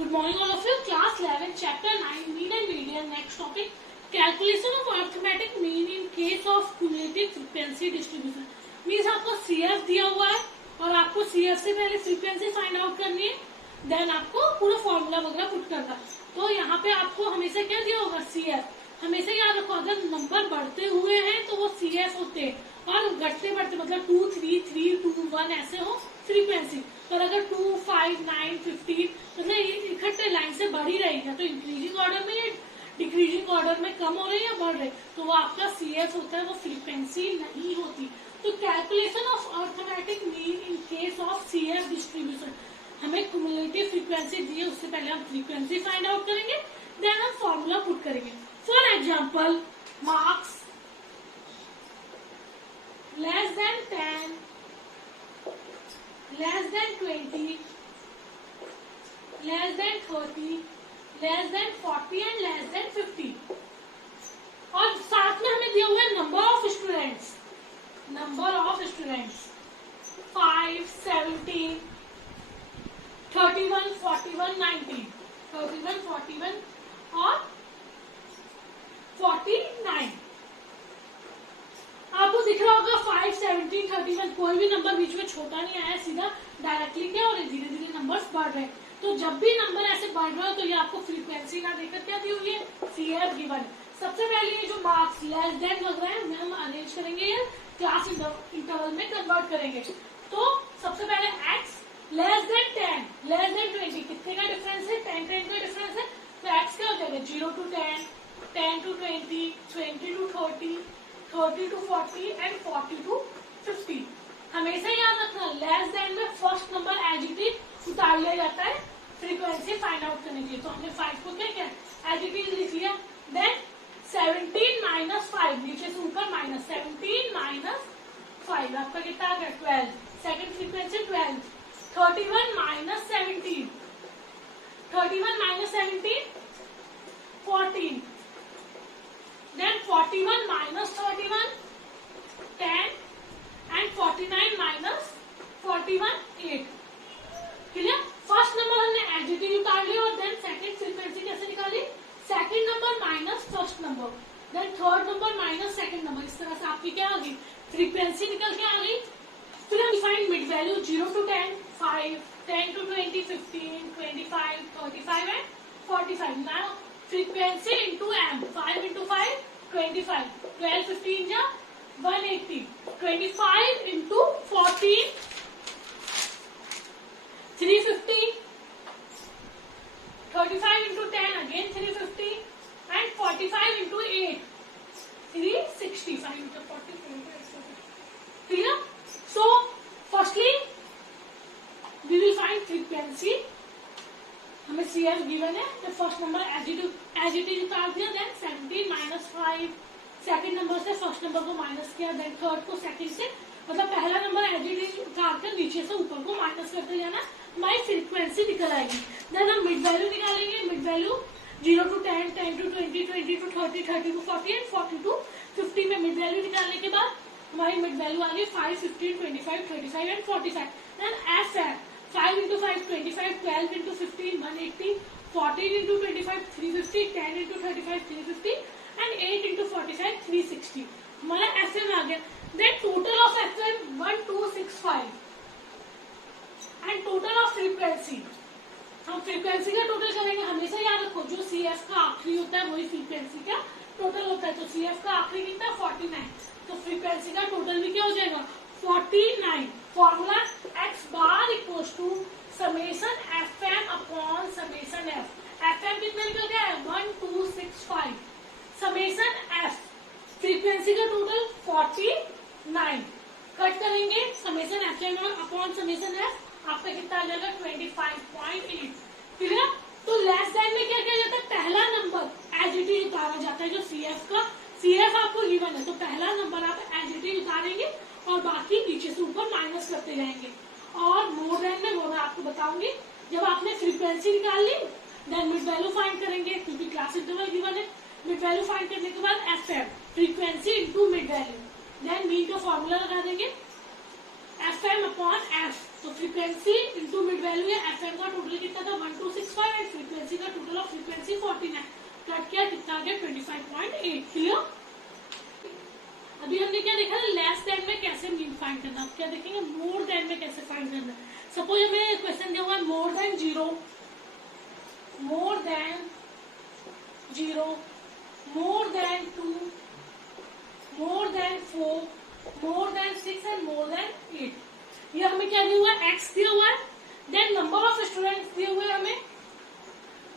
Good morning all of you. Class 11, Chapter 9, Mean and Median. Next topic, Calculation of Arithmetic Mean in case of cumulative frequency distribution. Means आपको CF दिया हुआ है और आपको CF से पहले frequency find out करनी है, then आपको पूरा फॉर्मूला वगैरह पुट करना है. तो यहाँ पे आपको हमेशा क्या दिया होगा, CF. हमेशा याद रखो, अगर नंबर बढ़ते हुए हैं तो वो CF होते हैं और घटते बढ़ते मतलब 2, 3, 3, 2, 1 ऐसे हो फ्रीक्वेंसी. और अगर 2, 5, 9, 15 मतलब इकट्ठे लाइन से बढ़ ही रहेगा तो इंक्रीजिंग ऑर्डर में या डिक्रीजिंग ऑर्डर में कम हो रही है या बढ़ रही, तो वो आपका CF होता है, वो फ्रीक्वेंसी नहीं होती. तो calculation of arithmetic mean in case of CF distribution. हमें क्युमुलेटिव फ्रीक्वेंसी दी है, उससे पहले हम फ्रीक्वेंसी फाइंड आउट करेंगे, देन हम फॉर्मूला पुट करेंगे. For example, marks less than 10, less than 20, less than 30, less than 40 and less than 50. और साथ में हमें दिया हुआ है number of students. Number of students 5, 17, 31, 41, 19, 31, 41 और 49. आपको दिख रहा होगा 5, 17, 31 कोई भी नंबर बीच में छोटा नहीं आया, सीधा डायरेक्टली क्या और धीरे धीरे नंबर्स बढ़ रहे हैं. तो जब भी नंबर ऐसे बढ़ रहे हो तो ये आपको फ्रीक्वेंसी ना देकर क्या दी हुई है, CF गिवन. सबसे पहले ये जो मार्क्स लेस देन लग रहा है हम अरेंज करेंगे या क्लास इंटरवल में कन्वर्ट करेंगे. तो सबसे पहले x less than 10, less than 20, कितने का डिफरेंस है, 10 का डिफरेंस है. तो x क्या हो जाएगा, 0 to 10, 10 to 20, 20 to 30, 30 to 40 and 40 to 50. हमेशा याद रखना, लेस देन में first number as it is उतार लिया जाता है फ्रीक्वेंसी फाइंड आउट करने के लिए. तो हमने 5 को क्या किया, एज इट इज लिख लिया. देन 17 माइनस 5, नीचे से ऊपर माइनस, 17 माइनस 5 आपका कितना आ गया, 12. Second frequency 12. 31 minus 17, 31 minus 17, 14. Then 41 minus 31, 10 and 49 minus 41, 8. Clear. First number हमने एडजेक्टिव उतार लिया और देन सेकंड फ्रीक्वेंसी कैसे निकाली, second number minus first number, then third number minus second number. इस तरह से आपकी क्या आ गई, फ्रीक्वेंसी निकल के आ गई. फिर हम define mid value 0 to 10, 5, 10 to 20, 15, 25, 35 and 45. Now frequency into m, 5 into 5, 25, 12, 15 ja 180, 25 into 14, 350, 35 into 10 again 350 and 45 into 8, 365 into 40. Clear? So firstly we will find frequency. हमें CF गिवन है, तो first number as it is उतार दिया. Then 17 minus 5, second number से first number को minus किया, then third को second से, मतलब पहला नंबर एज इट इज उतार कर नीचे से ऊपर को माइनस करते जाना, हमारी फ्रीक्वेंसी निकल आएगी. देन हम मिड वैल्यू निकालेंगे. Mid value 0 to 10, 10 to 20, 20 to 30, 30 to 40 and 40 to 50 में मिड वैल्यू निकालने के बाद हमारी मिड वैल्यू आ गई 5, 15, 25, 35 एंड 45. देन एफ है 5 into 5, 25, 12 into 15, 180, 14 into 25, 350, 10 into 35, 350 and 8 into 45, 360. हमारा FM आ गया. Then total of FM 1265 and total of frequency. हम फ्रीक्वेंसी का टोटल करेंगे. हमेशा याद रखो, जो CF का आखिरी होता है वही फ्रीक्वेंसी का टोटल होता है. तो CF का आखिरी कितना है, 49. तो फ्रीक्वेंसी का टोटल भी क्या हो जाएगा, 49. Formula x bar equals to summation FM upon summation f. FM कितना निकल गया है, 1265. समेशन f फ्रीक्वेंसी का टोटल 49. कट करेंगे summation FM upon summation f, आपका कितना आ जाएगा 25.8. क्लियर. तो लेस देन में क्या किया जाता है, पहला नंबर एज इट इज उतारा जाता है. जो CF का CF आपको गिवन है तो पहला नंबर आप एज इट इज उतारेंगे और बाकी नीचे से ऊपर माइनस करते जाएंगे. और मोर देन में वो मैं आपको बताऊंगी. जब आपने फ्रीक्वेंसी निकाल ली, देन मिड वैल्यू फाइंड करेंगे क्योंकि क्लास इंटरवल गिवन है. मिड वैल्यू फाइंड करने के बाद FM frequency into mid value, then mean का फॉर्मूला लगा देंगे FM अपॉन F. तो फ्रीक्वेंसी इनटू मिड वैल्यू है, FM का टोटल कितना था 1265 एंड फ्रीक्वेंसी का टोटल ऑफ फ्रीक्वेंसी 49, कट किया कितना आ गया 25.8। क्लियर। अभी हमने क्या देखा लेस देन में कैसे मीन फाइंड करना, अब क्या देखेंगे मोर देन में कैसे फाइंड करना। सपोज हमें क्वेश्चन दिया हुआ है more than 0, more than 0, more than 2, more than 4, more than 6 and more than 8। ये हमें क्या दिया हुआ है x दिया हुआ है, देन नंबर ऑफ स्टूडेंट्स दिए हुए हमें,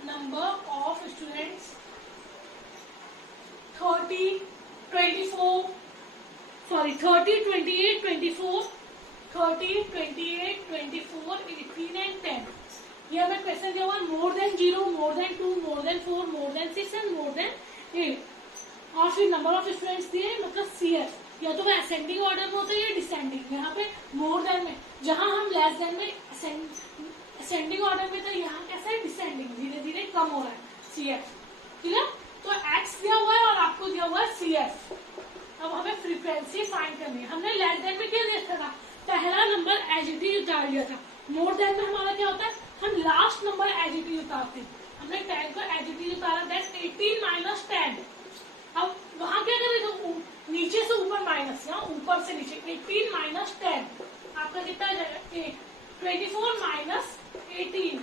number of students 30, 24, sorry 30, 28, 24, 30, 28, 24, 18 and 10। ये हमें क्वेश्चन दिया हुआ more than 0, more than 2, more than 4, more than 6 and more than 8। और फिर नंबर ऑफ स्टूडेंट्स दिए मतलब CF, या तो वो असेंडिंग ऑर्डर में होता है या डिसेंडिंग। यहाँ पे मोर देन में, जहां हम लेस देन में असेंडिंग ऑर्डर में था, यहाँ कैसा है डिसेंडिंग, धीरे धीरे कम हो रहा है CF। क्लियर। तो x दिया हुआ है और आपको दिया हुआ है CF। अब हमें फ्रीक्वेंसी फाइंड करनी है। हमने लेस देन में क्या देखा था, पहला नंबर एज इट इज उतार लिया था। मोर देन में हमारा क्या होता है, हम last number as it is उतारते हैं। हमने 10 को एज इट इज उतारा, दैट 18 माइनस 10। अब वहां क्या करें, तो नीचे से ऊपर माइनस, या ऊपर से नीचे 18 माइनस 10 आपका कितना आ जाएगा 8, 24 minus 18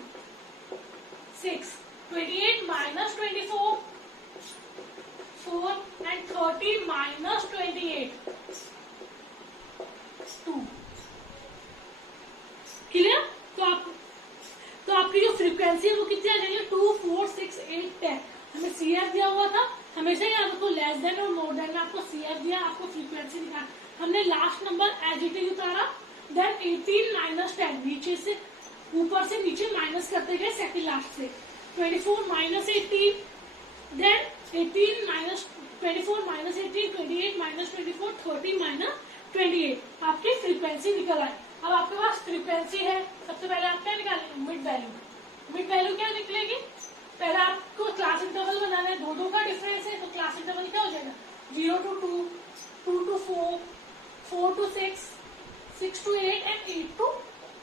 6, 28 minus 24 4 and 30 minus 28 2। Clear. तो आपकी जो फ्रीक्वेंसी है वो कितनी आ जाएगी 2, 4, 6, 8, 10। हमें CF दिया हुआ था, हमेशा याद रखो लेस देन और मोर देन में आपको CF दिया, आपको फ्रीक्वेंसी दिखा। हमने last number as it is उतारा, देन 18 माइनस 10, नीचे से ऊपर से नीचे माइनस करते गए सेकंड लास्ट से, 24 minus 18, then 18 minus 24 minus 18, 28 minus 24, 30 minus 28। आपकी फ्रीक्वेंसी निकल आए। अब आपके पास फ्रीक्वेंसी है, सबसे पहले आप क्या निकालेंगे मिड वैल्यू। मिड वैल्यू क्या निकलेगी, पहले आपको क्लास इंटरवल बनाना है, दो का डिफरेंस है, तो क्लास इंटरवल क्या हो जाएगा 0 to 2, 2 to 4, 4 to 6, 6 to 8 and 8 to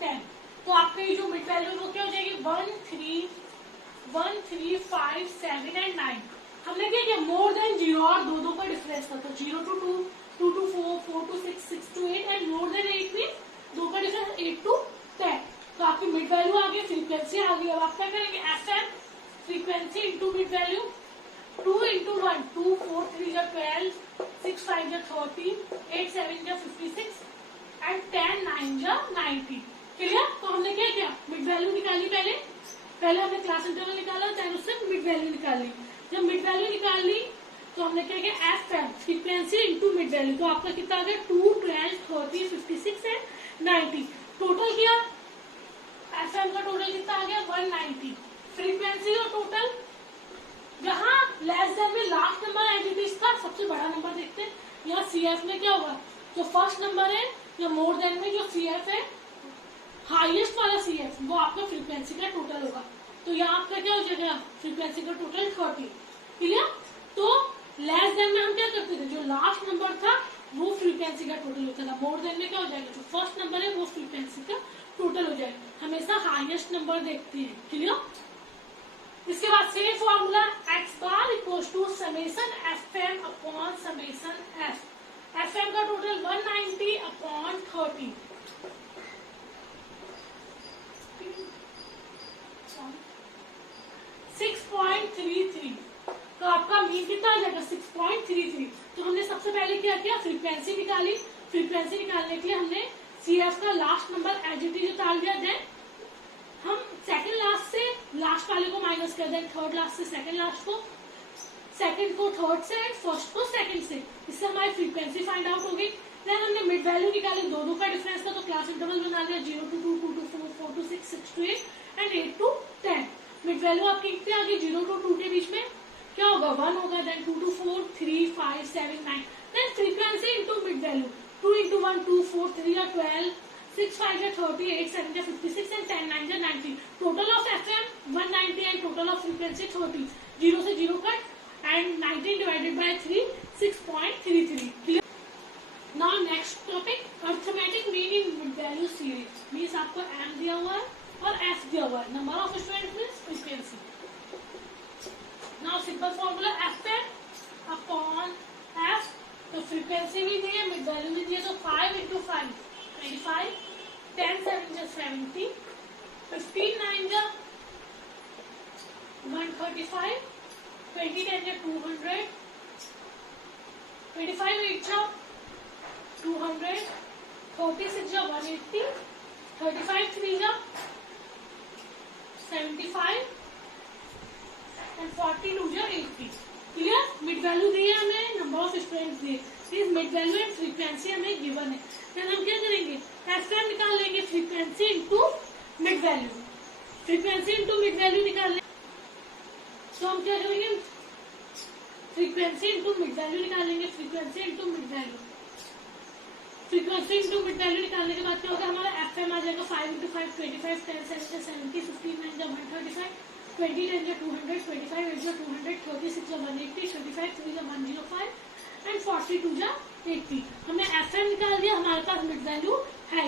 10। तो आपकी जो मिड वैल्यू वो क्या हो जाएगी 1, 3, 5, 7 एंड 9। हमने क्या किया मोर देन 0 और दो का डिफरेंस था, तो 0 to 2, 2 to 4, 4 to 6, 6 to 8 and more than 8 में दो का डिफरेंस 8 to 10। तो आपकी मिड वैल्यू आ गई, फ्रीक्वेंसी आ गई। अब आप क्या करेंगे FM frequency into mid value, 2 into 1, 2, 4, 3 जा 12, 6, 5 जा 30, 8, 7 जा 56 एंड 10, 9 जा 90। क्लियर। तो हमने क्या किया मिड वैल्यू निकाली, पहले हमने क्लास इंटरवल निकाला, देन उससे मिड वैल्यू निकाली। जब मिड वैल्यू निकाल ली तो हमने क्या किया FM frequency into mid value, तो आपका कितना आ गया 2, 12, 30, 56 एंड 90। टोटल किया FM का टोटल कितना आ गया 190। फ्रीक्वेंसी और टोटल, जहां लेस देन में last number as it is था, सबसे बड़ा नंबर देखते हैं। यहाँ CF में क्या होगा, जो फर्स्ट नंबर है या मोर देन में जो CF है हाईएस्ट वाला CF, वो आपका फ्रीक्वेंसी का टोटल होगा। तो यहाँ आपका क्या हो जाएगा फ्रीक्वेंसी का टोटल 30। क्लियर। तो लेस देन में हम क्या करते थे, जो लास्ट नंबर था वो फ्रीक्वेंसी का टोटल होता था। मोर देन में क्या हो जाएगा, जो फर्स्ट नंबर है वो फ्रीक्वेंसी का टोटल हो जाएगा। हमेशा हाईएस्ट नंबर देखते हैं। क्लियर। इसके बाद same formula x bar equals to summation FM upon summation F। FM का टोटल 190 अपॉन 30, 6.33। तो आपका मीन कितना आ जाएगा 6.33। तो हमने सबसे पहले क्या किया फ्रीक्वेंसी निकाली। फ्रीक्वेंसी निकालने के लिए हमने CF का last number as it is उतार दिया, देन हम सेकंड लास्ट से लास्ट वाले को माइनस कर दें, थर्ड लास्ट से सेकंड लास्ट को, सेकंड को थर्ड से एंड फर्स्ट को सेकंड से। इससे हमारी फ्रीक्वेंसी फाइंड आउट हो गई। देन हमने मिड वैल्यू निकाली, दो का डिफरेंस था, तो क्लास इंटरवल बना लिया 0 to 2, 2 to 4, 4 to 6, 6 to 8 and 8 to 10। Mid value आपकी कितनी आ गई 0 to 2 के बीच में क्या होगा 1 होगा, then 2 to 4, 3, 5, 7, 9। Then frequency into mid value, 2 into 1, 2, 4, 3 या 12, 6, 5 या 30, 8, 7 या 56 एंड 10, 9 या 90। Total of FM 190 and total of frequency 30। 0 से 0 cut and 19 divided by 3, 6.33। Clear. Now next topic arithmetic mean in mid value series. Means आपको M दिया हुआ है और F दिया हुआ है, number of students means frequency. Simple formula F N upon F, तो फ्रीक्वेंसी भी दी है, मिड वैल्यू भी दी है, तो 5 इंटू 5 25, 10 7 जा 70, 15 9 जा 135, 20 10 जा 200, 25 8 जा 200, 36 जा 180, 35 3 जा 75 and 42 जा 80। क्लियर? मिड वैल्यू दी है हमें, नंबर ऑफ स्टूडेंट्स दिए, इस मिड वैल्यू एंड फ्रीक्वेंसी हमें गिवन है। फिर हम क्या करेंगे, एफएम निकाल लेंगे, frequency into mid value, frequency into mid value निकाल लेंगे, तो हम क्या करेंगे, फ्रीक्वेंसी इंटू मिड वैल्यू निकालेंगे, frequency into mid value, frequency into mid value निकालने के बाद क्या होगा, हमारा एफएम आ जाएगा 5 इंटू 5 25, 10 7 जा 70, 15 9 जा 135, 20 10 जा 200, 25 8 जा 200, 36 जा 180, 35 3 जा 105 एंड 42 जा 80। हमने एफएम निकाल दिया, हमारे पास मिड वैल्यू है।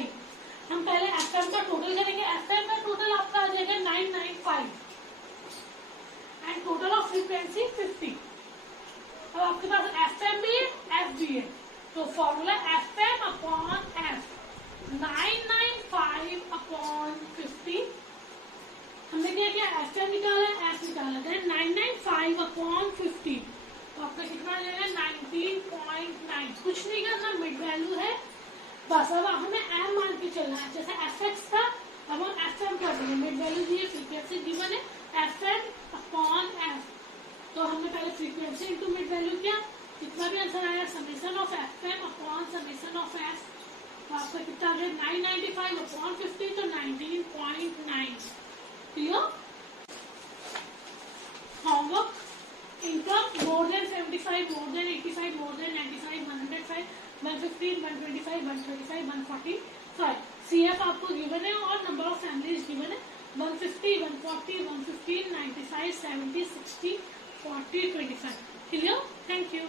हम पहले एफएम का टोटल करेंगे, एफएम का टोटल आपका आ जाएगा 995 एंड टोटल ऑफ फ्रीक्वेंसी 50। अब आपके पास एफएम भी है, एफ भी है, तो formula FM upon F 995 upon 50। हमने क्या किया, एफएम निकाला, एफ निकाला, देन 995 अपॉन 50, तो आपका कितना आ जाएगा 19.9। कुछ नहीं करना, मिड वैल्यू है बस। अब हमें एम मान के चलना है, जैसे एफ एक्स था अब हम एफ एम कर देंगे, मिड वैल्यू दी है, फ्रीक्वेंसी गिवन है, एफ एम अपॉन एफ, तो हमने पहले फ्रीक्वेंसी इंटू मिड वैल्यू किया, कितना भी आंसर आया summation of F M upon summation of F, तो आपका कितना आ गया 995 अपॉन 50, तो 19.9। Clear? Homework, income more than 75, more than 85, more than 95, 105, 115, 125, 135, 145। CF आपको गिवन है और नंबर ऑफ फैमिलीज गिवन है 150, 140, 115, 95, 70, 60, 40, 25। क्लियर? Thank you.